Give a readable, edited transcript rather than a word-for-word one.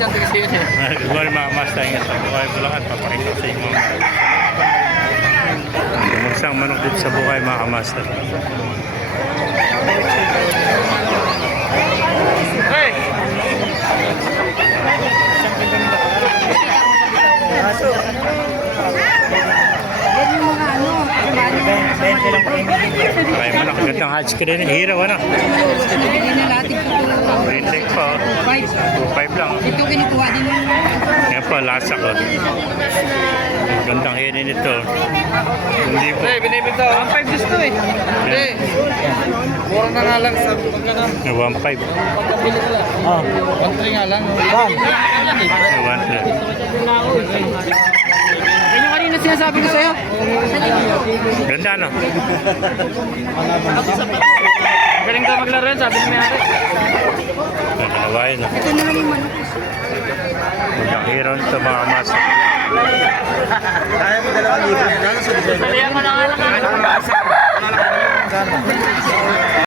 yan, kasi yun eh. Good morning mga master. Ingat sa buhay Bulacan. Papakita ko sa inyo mga isang manok dito sa buhay mga kamaster. Hey! Okay, manok. Gandang hatch ka rin. Hiraw ano? Green leg pa. 2.5 lang. Ito kinukuha din yung Yan pa, lasa ko. Gandang hinin ito. Hindi po. Hey, binibinta. 1.5 gusto eh. Hey! Mura na nga lang sa pagkana. 1.5. 1.3 nga lang. 1.3. Yan yung kanina sinasabi ko sa'yo. Ganda no? Galing ka maglaro yan, sabi ni Mayari. Nakalawain no? Ito na lang yung manok. Gandang hiraw nito mga kamaster. Kaya mo 2,000. Kaya mo na nga lang.